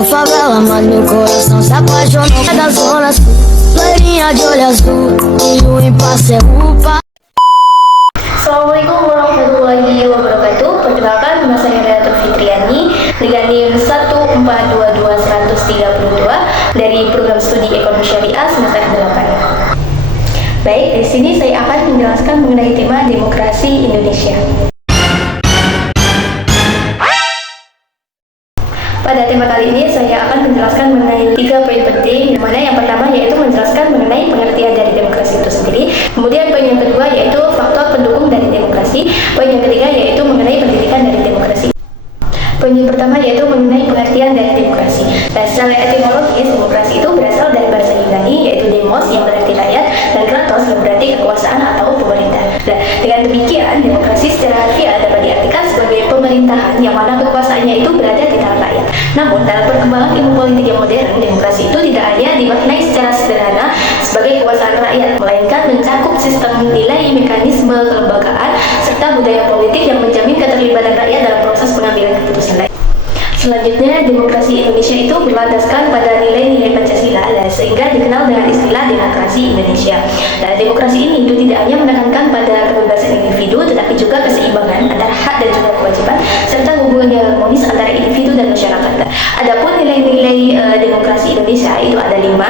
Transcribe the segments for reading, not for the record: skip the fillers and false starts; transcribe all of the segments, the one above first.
da favela, mas meu coração se apaixonou. É da zona sul, loirinha de olho azul, e o impasse é rupa. Assalamualaikum warahmatullahi wabarakatuh. Perkenalkan, nama saya Datul Fitriani dengan NIM 1422132 dari program studi Ekonomi Syariah semester 8. Baik, di sini saya akan menjelaskan mengenai tema demokrasi Indonesia. Pada tema kali ini saya akan menjelaskan mengenai 3 poin penting, yang mana yang pertama yaitu menjelaskan mengenai pengertian dari demokrasi itu sendiri. Kemudian poin yang kedua yaitu faktor pendukung dari demokrasi. Poin yang ketiga yaitu mengenai pendidikan dari demokrasi. Poin yang pertama yaitu mengenai pengertian dari demokrasi. Dan secara etimologis, demokrasi itu berasal dari bahasa Yunani yaitu demos yang berarti rakyat dan kratos yang berarti kekuasaan atau pemerintah. Nah, dengan demikian demokrasi secara harfiah dapat diartikan sebagai pemerintahan yang mana kekuasaannya itu berada di tangan rakyat. Namun dalam perkembangan ilmu politik yang modern, demokrasi itu tidak hanya dimaknai secara sederhana sebagai kekuasaan rakyat, melainkan mencakup sistem nilai, mekanisme kelembagaan serta budaya politik yang menjamin keterlibatan rakyat dalam proses pengambilan keputusan. Selanjutnya, demokrasi Indonesia itu berlandaskan pada nilai-nilai Pancasila, sehingga dikenal dengan istilah demokrasi Indonesia. Nah, demokrasi ini itu tidak hanya menekankan pada kebebasan individu, tetapi juga keseimbangan antara hak dan juga kewajiban, serta hubungan yang harmonis antara individu dan masyarakat. Adapun nilai-nilai demokrasi Indonesia itu ada 5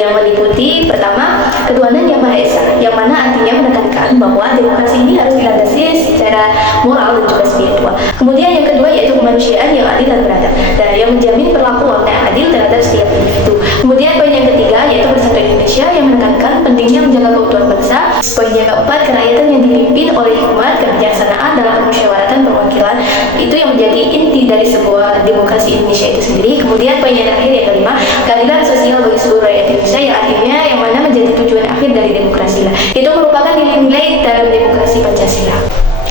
yang meliputi: pertama, ketuhanan yang Maha Esa, yang mana artinya menekankan bahwa demokrasi ini harus dilandasi secara moral dan juga spiritual. Kemudian yang kedua yaitu kemanusiaan yang adil dan beradab, dan yang menjamin perlakuan yang adil terhadap setiap individu. Kemudian poin yang ketiga yaitu persatuan Indonesia yang menekankan pentingnya menjaga keutuhan bangsa. Poin yang keempat, kerakyatan yang dipimpin oleh hikmat kebijaksanaan dalam permusyawaratan perwakilan, itu yang menjadi inti dari sebuah demokrasi Indonesia itu sendiri. Kemudian poin yang terakhir yang kelima, keadilan sosial bagi seluruh rakyat Indonesia, yang artinya yang mana menjadi tujuan akhir dari demokrasi. Itu merupakan nilai-nilai dalam demokrasi Pancasila.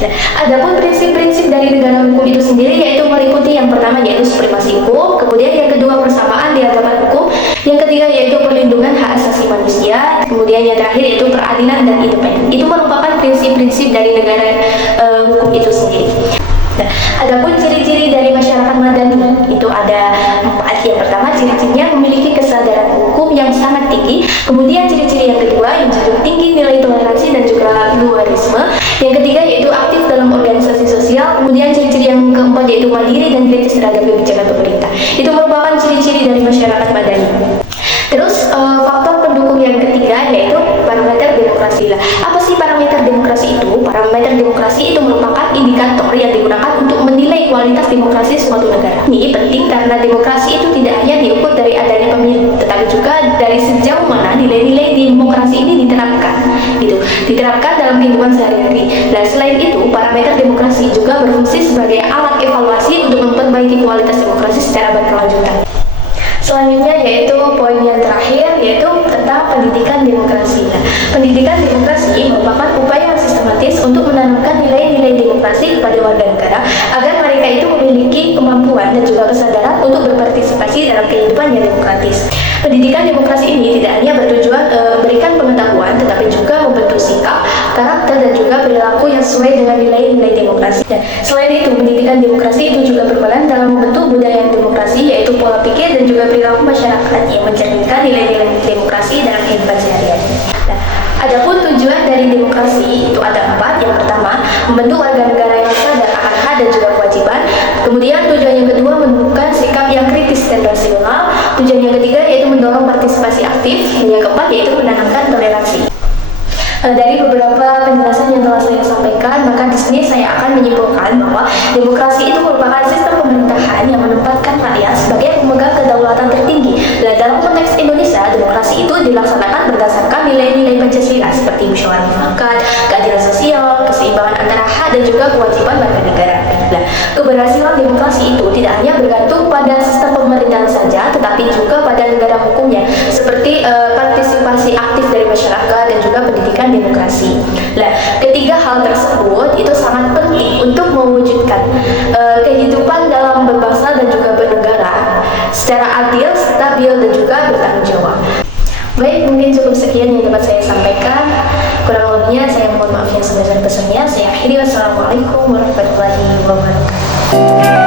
Nah, adapun prinsip-prinsip dari negara hukum itu sendiri yaitu meliputi yang pertama yaitu supremasi hukum, kemudian yang kedua persamaan di hadapan hukum, yang ketiga yaitu perlindungan hak asasi manusia, kemudian yang terakhir yaitu peradilan dan independen. Itu merupakan prinsip-prinsip dari negara hukum itu sendiri. Nah, adapun ciri-ciri dari masyarakat madani itu ada 4. Yang pertama, ciri-cirinya memiliki kesadaran hukum yang sangat tinggi. Kemudian ciri-ciri yang kedua yang menjunjung tinggi nilai toleransi dan juga pluralisme. Yang ketiga yaitu aktif dalam organisasi sosial. Kemudian ciri-ciri yang keempat yaitu mandiri dan kritis terhadap kebijakan pemerintah. Itu merupakan ciri-ciri dari masyarakat madani. Terus faktor pendukung yang ketiga yaitu parameter demokrasi. Apa sih parameter demokrasi itu? Parameter demokrasi itu merupakan indikator yang digunakan untuk menilai kualitas demokrasi suatu negara. Ini penting karena demokrasi itu tidak hanya diukur dari adanya pemilu, tetapi juga dari sejauh mana nilai-nilai demokrasi ini diterapkan. Diterapkan dalam kehidupan sehari-hari. Dan selain itu, parameter demokrasi juga berfungsi sebagai alat evaluasi untuk memperbaiki kualitas demokrasi secara berkelanjutan. Selanjutnya yaitu poin yang terakhir yaitu tentang pendidikan demokrasi. Nah, pendidikan demokrasi merupakan upaya yang sistematis untuk menanamkan nilai-nilai demokrasi kepada warga negara agar mereka itu memiliki kemampuan dan juga kesadaran untuk berpartisipasi dalam kehidupan yang demokratis. Pendidikan demokrasi ini tidak hanya bertujuan memberikan pengetahuan, tetapi juga membentuk sikap, karakter dan juga perilaku yang sesuai dengan nilai-nilai demokrasi. Dan selain itu, pendidikan demokrasi itu juga berperan dalam membentuk budaya demokrasi, yaitu pola pikir dan juga perilaku masyarakat yang mencerminkan nilai-nilai demokrasi dalam kehidupan sehari-hari. Nah, adapun tujuan dari demokrasi itu ada 4. Yang pertama, membentuk warga negara yang sadar akan hak dan juga kewajiban. Kemudian tujuan yang kedua, menumbuhkan sikap yang kritis dan rasional. Tujuan yang ketiga yaitu mendorong partisipasi aktif. Dan yang keempat yaitu menanamkan toleransi. Dari beberapa penjelasan yang telah saya sampaikan, maka di sini saya akan menyimpulkan bahwa demokrasi itu merupakan sistem pemerintahan yang menempatkan rakyat sebagai pemegang kedaulatan tertinggi. Dan dalam konteks Indonesia, demokrasi itu dilaksanakan berdasarkan nilai-nilai Pancasila seperti musyawarah mufakat, keadilan sosial, keseimbangan antara hak dan juga kewajiban warga negara. Nah, keberhasilan demokrasi itu tidak hanya bergantung pada sistem pemerintahan saja, tetapi juga pada negara hukumnya, seperti partisipasi aktif dari masyarakat dan juga pendidikan demokrasi. Nah, ketiga hal tersebut itu sangat penting untuk mewujudkan kehidupan dalam berbangsa dan juga bernegara secara adil, stabil dan juga bertanggung jawab. Baik, mungkin cukup sekian yang dapat saya sampaikan. Kurang lebihnya saya mohon maaf yang sebesar-besarnya. Saya akhiri. Wassalamualaikum warahmatullahi wabarakatuh.